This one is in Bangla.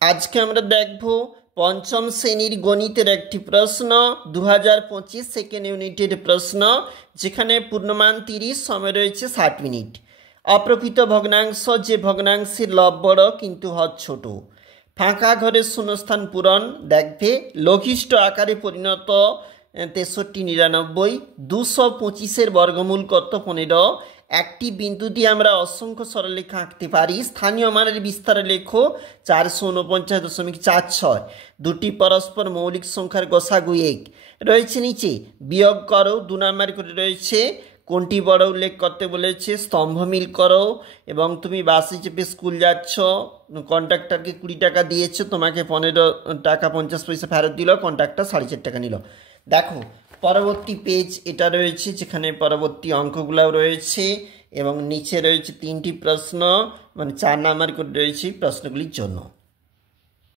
আজকে আমরা দেখব পঞ্চম শ্রেণীর গণিতের একটি প্রশ্ন 2025 সেকেন্ড ইউনিটের প্রশ্ন, যেখানে পূর্ণমান 30, সময় রয়েছে 60 মিনিট। অপ্রকৃত ভগ্নাংশ, যে ভগ্নাংশের লব বড় কিন্তু হর ছোট। ফাঁকা ঘরের শূন্যস্থান পূরণ দেখবে। লঘিষ্ঠ আকারে পরিণত 6399, 225-এর বর্গমূল কত 15। একটি বিন্দু দিয়ে আমরা অসংখ্য সরলরেখা আঁকতে পারি। স্থানীয় মানের বিস্তারে লেখো 449.46। দুটি পরস্পর মৌলিক সংখ্যার গসাগু 1 রয়েছে নিচে, বিয়োগ করো। 2 নম্বর করে রয়েছে কোনটি বড় উল্লেখ করতে বলেছে, স্তম্ভ মিল করো। এবং তুমি বাসে চেপে স্কুল যাচ্ছ, কন্ট্রাক্টরকে 20 টাকা দিয়েছো, তোমাকে 15 টাকা 50 পয়সা ফেরত দিল, কন্ট্রাক্টর 4.5 টাকা নিল। দেখো পরবর্তী পেজ এটা রয়েছে, যেখানে পরবর্তী অঙ্কগুলোও রয়েছে এবং নিচে রয়েছে 3টি প্রশ্ন, মানে 4 নাম্বার করে রয়েছে প্রশ্নগুলির জন্য।